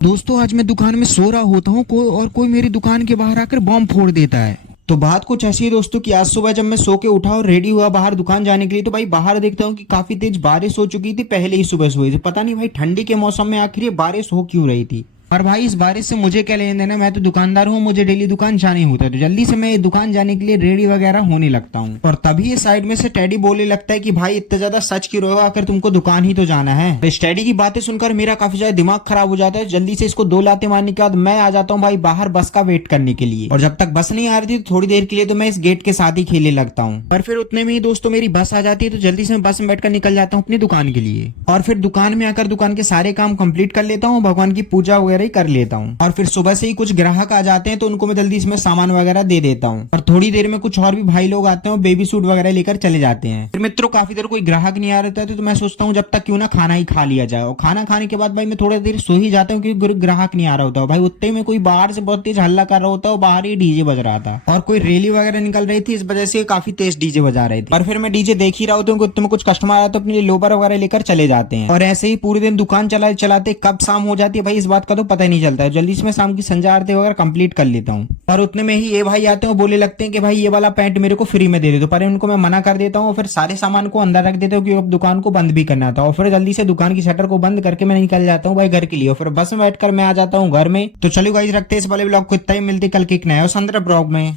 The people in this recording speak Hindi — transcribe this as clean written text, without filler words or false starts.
दोस्तों आज मैं दुकान में सो रहा होता हूँ और कोई मेरी दुकान के बाहर आकर बॉम्ब फोड़ देता है। तो बात कुछ ऐसी है दोस्तों कि आज सुबह जब मैं सो के उठा और रेडी हुआ बाहर दुकान जाने के लिए, तो भाई बाहर देखता हूँ कि काफी तेज बारिश हो चुकी थी पहले ही सुबह सुबह से। पता नहीं भाई ठंडी के मौसम में आखिर ये बारिश हो क्यों रही थी। और भाई इस बारिश से मुझे क्या लेना देना, मैं तो दुकानदार हूँ, मुझे डेली दुकान जाने होता है, तो जल्दी से मैं दुकान जाने के लिए रेडी वगैरह होने लगता हूँ। और तभी ये साइड में से टेडी बोलने लगता है कि भाई इतना ज्यादा सच क्यों रहे हो, आकर तुमको दुकान ही तो जाना है। तो इस टेडी की बातें सुनकर मेरा काफी ज्यादा दिमाग खराब हो जाता है। जल्दी से इसको दो लाते मारने के बाद मैं आ जाता हूँ भाई बाहर बस का वेट करने के लिए। और जब तक बस नहीं आ रही थी तो थोड़ी देर के लिए तो मैं इस गेट के साथ ही खेलने लगता हूँ। पर फिर उतने में ही दोस्तों मेरी बस आ जाती है, तो जल्दी से मैं बस में बैठकर निकल जाता हूँ अपनी दुकान के लिए। और फिर दुकान में आकर दुकान के सारे काम कंप्लीट कर लेता हूँ, भगवान की पूजा वगैरह ही कर लेता हूँ। और फिर सुबह से ही कुछ ग्राहक आ जाते हैं तो उनको मैं जल्दी इसमें सामान वगैरह दे देता हूँ। और थोड़ी देर में कुछ और भी भाई लोग आते हैं और बेबी सूट वगैरह लेकर चले जाते हैं। फिर मित्रों काफी देर कोई ग्राहक नहीं आ रहा था, तो मैं सोचता हूँ जब तक क्यों ना खाना ही खा लिया जाए। और खाना खाने के बाद भाई मैं थोड़ी देर सो ही जाता हूँ क्योंकि ग्राहक नहीं आ रहा होता। भाई उतने में कोई बाहर से बहुत तेज हल्ला कर रहा होता है, बाहर ही डीजे बज रहा था और कोई रैली वगैरह निकल रही थी, इस वजह से काफी तेज डीजे बजा रहे थे। और फिर मैं डीजे देख ही रहा होता हूँ, उतने में कुछ कस्टमर आया तो अपने लिए लोबर वगैरह लेकर चले जाते हैं। और ऐसे ही पूरे दिन दुकान चलाते कब शाम हो जाती है भाई इस बात का तो पता ही नहीं चलता है। जल्दी से मैं शाम की संजा आरती वगैरह कंप्लीट कर लेता हूँ। और उतने में ही ये भाई आते हैं, बोले लगते हैं कि भाई ये वाला पैंट मेरे को फ्री में दे दे। तो पर उनको मैं मना कर देता हूँ, फिर सारे सामान को अंदर रख देता हूँ क्योंकि अब दुकान को बंद भी करना था। और फिर जल्दी से दुकान की शटर को बंद करके मैं निकल जाता हूँ भाई घर के लिए। और फिर बस में बैठकर मैं आ जाता हूँ घर में। तो चलो गाइस रखते हैं इस वाले ब्लॉग को इतना ही, मिलते कल के एक नए और शानदार ब्लॉग में।